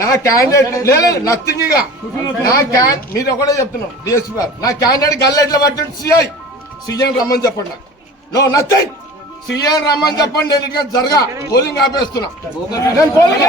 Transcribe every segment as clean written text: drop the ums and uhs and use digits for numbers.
నా క్యాండిడేట్ లేదు నథింగ్ ఇక మీరు ఒకటే చెప్తున్నాం డిఎస్పీ గారు నా క్యాండిడేట్ గల్లెట్ల పట్టింది సీఎం రమ్మని చెప్పండి నాకు నో నథింగ్ సీఎం రమ్మని చెప్పండి నేను ఇక జరగా పోలింగ్ ఆపేస్తున్నా నేను పోలింగ్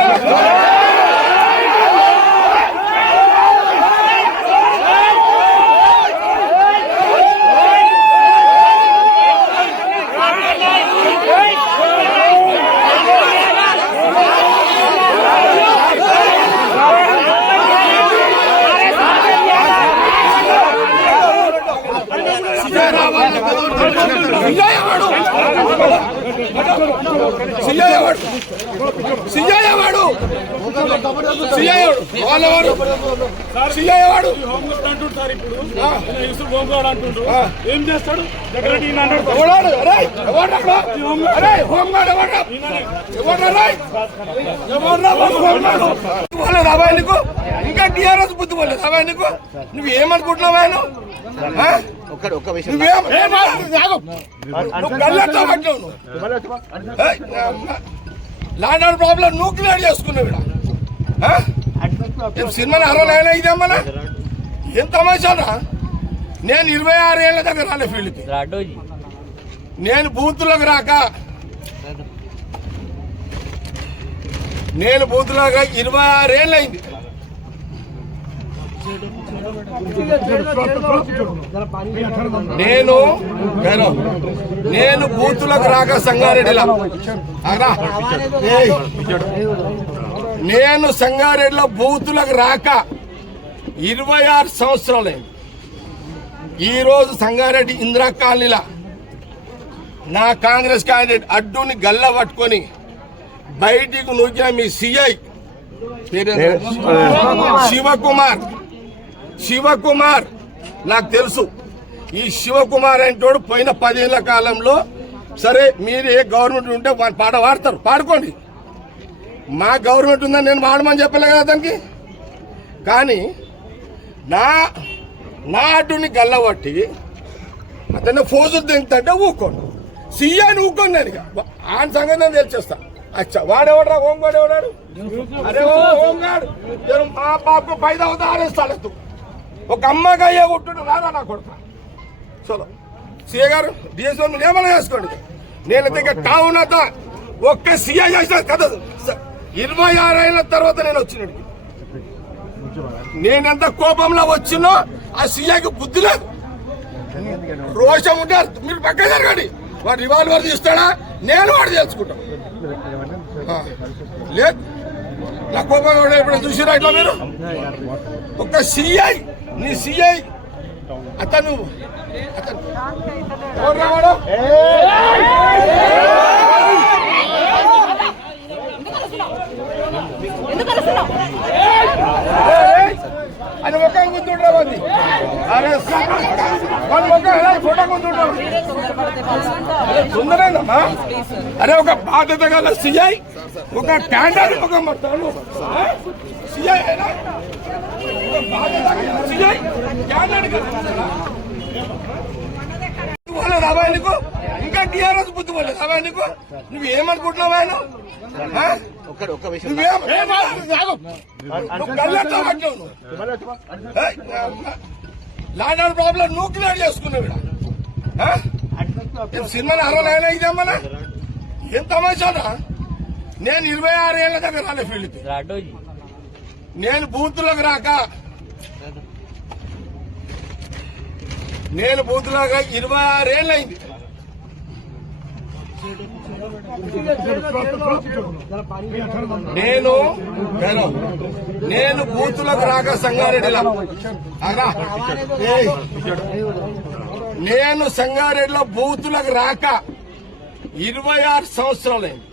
ఏం చేస్తాడు ఇంకా టీఆర్ఎస్ బుద్ధి పోలేదు అబ్బాయి నీకు నువ్వు ఏమనుకుంటున్నావు ఆయన లాండ్ ఆర్డర్ ప్రాబ్లం నువ్వు క్లియర్ చేసుకున్నావు సినిమా అరవైనా ఇదేమన్నా ఏం తమాషానా నేను 26 ఏళ్ళ దగ్గర రాలే ఫీల్డ్కి నేను బూత్లోకి రాక 26 ఏళ్ళు అయింది నేను బూతులకు రాక సంగారెడ్డిలో నేను సంగారెడ్డిలో బూతులకు రాక 26 సంవత్సరాలైంది. ఈరోజు సంగారెడ్డి ఇందిరా కాలనీలా నా కాంగ్రెస్ క్యాండిడేట్ అడ్డుని గల్ల పట్టుకొని బయటికి నూకిన మీ సిఐ శివకుమార్ నాకు తెలుసు. ఈ శివకుమార్ అంటోడు పోయిన 10 ఏళ్ల కాలంలో సరే మీరు ఏ గవర్నమెంట్ ఉంటే పాట పాడతారు పాడుకోండి, మా గవర్నమెంట్ ఉందని నేను పాడమని చెప్పలే కదా దానికి. కానీ నా అడ్డుని గల్లబట్టి అతన్ని ఫోజులు దింగుతుంటే ఊకోండి, సీఐని ఊకోండి. నేను ఆయన సంగతి నేను తెలిచేస్తా. అచ్చా వాడేవాడు హోంగాడు ఎవడాడు? అరే హోంగాడు మా పాపకు 5 అవుతా ఆరేస్తాడు. ఒక అమ్మగా అయ్యే కొట్టు రాదా నా కొడుకు. చలో సీఏ గారు డిఎస్ఓ మీరు ఏమైనా చేసుకోండి. నేనైతే ఇక టౌన్ అంతా ఒక్క సీఐ చేసిన కథ 26 ఏళ్ళ తర్వాత నేను వచ్చినట్టు. నేనెంత కోపంలో వచ్చినో ఆ సీఐకి బుద్ధి లేదు, రోషం ఉంటారు. మీరు పక్క జరగండి, వాడు రివాల్వర్ తీస్తాడా నేను వాడు తెలుసుకుంటాను. లేదు నా కోపం ఇప్పుడు చూసిరా ఇట్లా మీరు. ఒక సిఐ నీ సిఐ అతను ఎవరు రావాడు అని ఒక గుర్తుండ్రా మంది. అరే ఫోటో గుర్తుండ్రమ్మా. అరే ఒక బాధ్యత గల సిఐ ఒక క్యాండిడేట్ ఒక సిఐ అబ్బాయి నీకు ఇంకా టీఆర్ఎస్ బుద్ధి పోలేదు అబ్బాయి నీకు నువ్వు ఏమనుకుంటున్నావు ఆయన లాండ్ ఆర్డర్ ప్రాబ్లం నువ్వు క్లియర్ చేసుకున్నావు. సినిమా 60 ఇదేమన్నా ఏం తమాషానా నేను 26 ఏళ్ళ దగ్గర రాలే ఫీల్డ్కి. నేను బూత్లోకి రాక 26 ఏళ్ళు అయింది. నేను బూతులకు రాక సంగారెడ్డిలో నేను సంగారెడ్డిలో బూతులకు రాక 26 సంవత్సరాలైంది.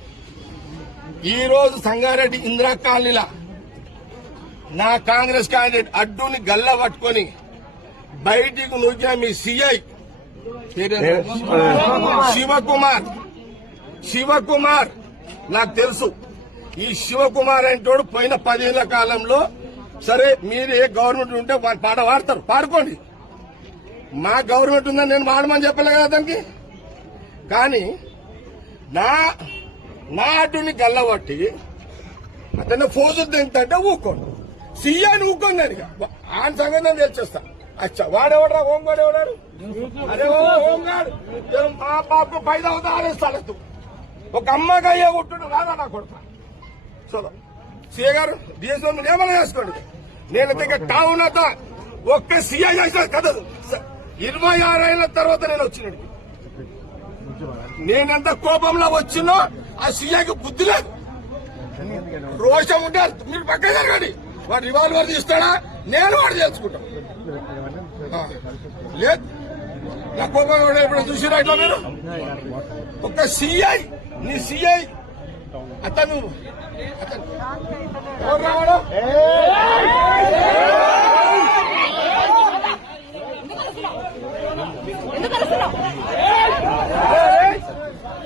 ఈరోజు సంగారెడ్డి ఇందిరా కాలనీలా నా కాంగ్రెస్ క్యాండిడేట్ అడ్డుని గల్ల పట్టుకొని బయటికి నూకిన మీ సిఐ శివకుమార్ నాకు తెలుసు. ఈ శివకుమార్ అంటోడు పోయిన 10 ఏళ్ల కాలంలో సరే మీరు ఏ గవర్నమెంట్ ఉంటే పాట పాడతారు పాడుకోండి, మా గవర్నమెంట్ ఉందని నేను పాడమని చెప్పలే కదా దానికి. కానీ నా అడ్డుని గల్లబట్టి అతను ఫోజు దింటే ఊకోండి సీఐని ఊక్కోండి దానికి ఆయన సంగతి నేను తెలిచేస్తా అచ్చా వాడెవడరా హోంగాడు ఎవడారు అరే ఓ హోంగాడు మా బాబు పైదా అవుతా ఆరేస్తాడు ఒక అమ్మగా అయ్యే కొట్టు రాదా నా కొడుకు చలో సీఏ గారు డిఎస్ఓ మీరు ఏమైనా చేసుకోండి నేను దగ్గర టౌన్ అంతా ఒక్క సీఐ చేసిన కథ 26 ఏళ్ల తర్వాత నేను వచ్చినట్టు నేనెంత కోపంలో వచ్చినో ఆ సీఐకి బుద్ధి లేదు రోషం ఉంటే మీరు పక్కన జరగండి వాడు రివాల్వర్ తీస్తాడా నేను వాడు చేసుకుంటాను లేదు నా కోపం ఇప్పుడు చూసిరా ఇట్లా మీరు ఒక సీఐ నీ సీఐ అతను ఎవరు రావడం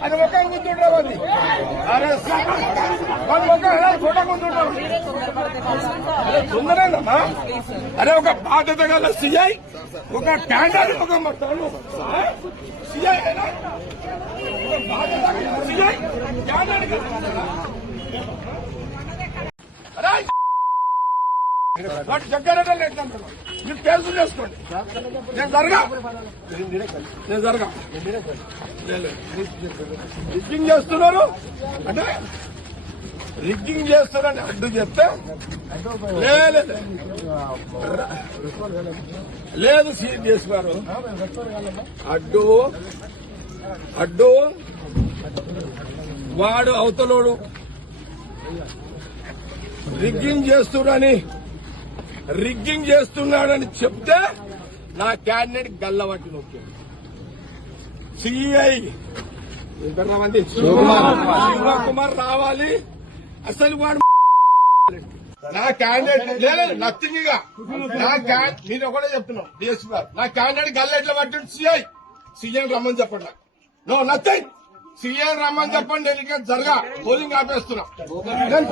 అది ఒక గుర్తుంటారు అది అరే ఫోటో గుర్తుంటారు సుందరేనమ్మా అరే ఒక బాధ్యత గల సీఐ ఒక క్యాండర్ ఒక సీఐ సీఐ క్యాండర్ వాటి జగ్గారెడ్డి లేదు మీరు కేసులు చేసుకోండి నేను జరగా రిగ్గింగ్ చేస్తున్నారు అంటే రిగ్గింగ్ చేస్తున్నారని అడ్డు చెప్తే లేదు సీజ్ చేస్తున్నారు అడ్డు వాడు అవతలోడు రిగ్గింగ్ చేస్తున్నాడని చెప్తే నా క్యాండిడేట్ గల్లబట్టి నొక్కాడు సిఐ మంది శివకుమార్ రావాలి అసలు వాడు నా క్యాండిడేట్ లేదు నథింగ్ గా మీరు ఒకటే చెప్తున్నాం డిఎస్పీ గారు నా క్యాండిడేట్ గల్ల ఎట్లా పట్టింది సీఎం రమ్మని చెప్పండి నో నథింగ్ సీఎం రమ్మని చెప్పండి నేను జరగా పోలింగ్ ఆపేస్తున్నా నేను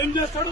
ఏం చేస్తాడు